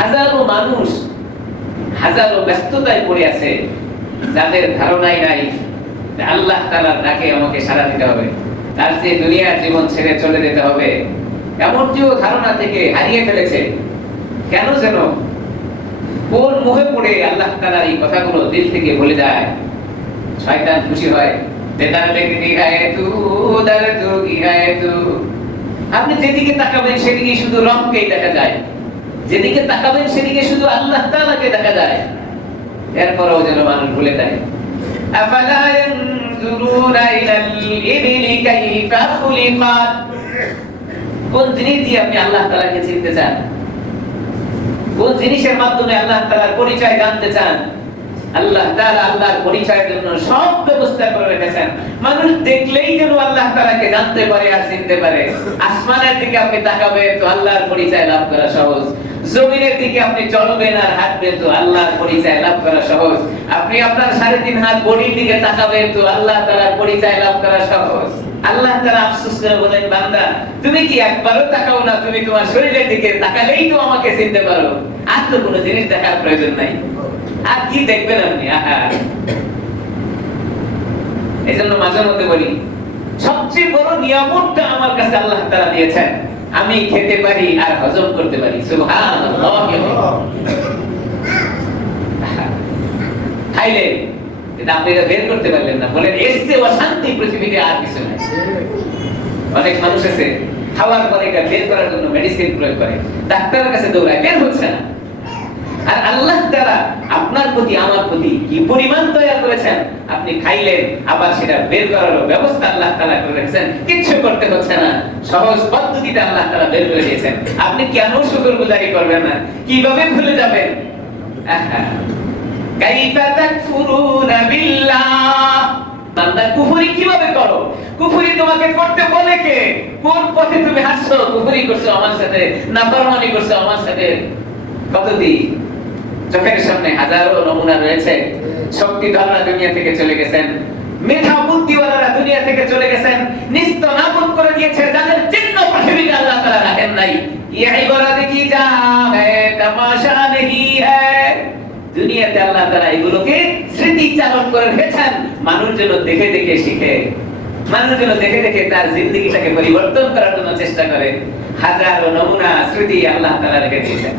হাজারো মানুষ হাজারো ব্যস্ততায় পড়ে আছে, যাদের ধারণাই নাই যে আল্লাহ তাআলার ডাকে আমাকে সাড়া দিতে হবে, তার চেয়ে দুনিয়ার জীবন ছেড়ে চলে যেতে হবে, এমনটিও ধারণা থেকে হারিয়ে ফেলেছে। কেন যেন কোন মোহে পড়ে আল্লাহ তাআলার এই কথাগুলো দিল থেকে বলে যায়, শয়তান খুশি হয়। আপনি যেদিকে তাকাবেন সেদিকে শুধু রবকেই দেখা যায়, যেদিকে তাকাবেন সেদিকে শুধু আল্লাহ তাআলাকে দেখা যায়। এরপরও যেন মানুষ ভুলে যায়। আফালা ইয়ানজুরুনা ইলাল ইবলি কাইফা খুলিকাত। কোন জিনিস দিয়ে আপনি আল্লাহ তাআলাকে চিনতে চান? কোন জিনিসের মাধ্যমে আল্লাহ তাআলার পরিচয় জানতে চান? আল্লাহ তাআলা আল্লাহর পরিচয়ের জন্য সব ব্যবস্থা করে রেখেছেন। মানুষ দেখলেই যেন আল্লাহ তাআলাকে জানতে পারে আর চিনতে পারে। আসমানের দিকে আপনি তাকাবেন তো আল্লাহর পরিচয় লাভ করা সহজ। জমিনের দিকে আপনি চলবেন আর হাঁটবেন তো আল্লাহর পরিচয় লাভ করা সহজ। আপনি আপনার 3.5 হাত বডির দিকে তাকাবেন তো আল্লাহ তাআলার পরিচয় লাভ করা সহজ। আল্লাহ তাআলা আফসোস করে বলেন, বান্দা তুমি কি একবারও তাকাও না? তুমি তোমার শরীরের দিকে তাকালেই তো আমাকে চিনতে পারো, আর তো কোনো জিনিস দেখার প্রয়োজন নাই। আর কি দেখবেন আপনি? এজন্য মাঝে মধ্যে বলি, সবচেয়ে বড় নিয়ামতটা আমার কাছে আল্লাহ তাআলা দিয়েছেন, আমি খেতে পারি আর হজম করতে পারি। সুবহানাল্লাহ। খাইলে এটা আপনি বের করতে পারলেন না, বলেন এর চেয়ে অশান্তি পৃথিবীতে আর কিছু নাই। অনেক মানুষ আছে খাওয়ার পরে এটা বের করার জন্য মেডিসিন প্রয়োগ করে, ডাক্তারের কাছে দৌড়ায়, বের হচ্ছে না। আর আল্লাহ তাআলা আপনার প্রতি আমার প্রতি কি পরিমাণ দয়া করেছেন, আপনি খাইলেন আবার সেটা বের করার ব্যবস্থা আল্লাহ তাআলা করে রেখেছেন, কিছু করতে হচ্ছে না, সহজ পদ্ধতিতে আল্লাহ তাআলা বের করে দিয়েছেন। আপনি কেন শুকরগুজারি করবেন না? কিভাবে ভুলে যাবেন? কাইফা তাকফুরুনা বিল্লাহ। বান্দা কুফরি কিভাবে করো? কুফরি তোমাকে করতে বলে কে? কোন পথে তুমি হাঁটছো? কুফরি করছো আমার সাথে, নাফরমানি করছো আমার সাথে। কতদিন চোখের সামনে হাজারো নমুনা রয়েছে। শক্তিধররা দুনিয়া থেকে চলে গেছেন, মেধা বুদ্ধিওয়ালারা দুনিয়া থেকে চলে গেছেন, নিস্ত নাবুদ করে দিয়েছে যাদের চিহ্ন পৃথিবীতে আল্লাহ তাআলা রাখেন নাই। ये इबारत की जा है तमाशा नहीं है। দুনিয়াতে আল্লাহ তাআলা এগুলোকে স্মৃতি চালন করে রেখেছেন, মানুষ যেন দেখে দেখে শিখে, মানুষ যেন দেখে দেখে তার জিন্দেগিটাকে পরিবর্তন করার জন্য চেষ্টা করে। হাজারো নমুনা স্মৃতি আল্লাহ তাআলা রেখে দিয়েছেন।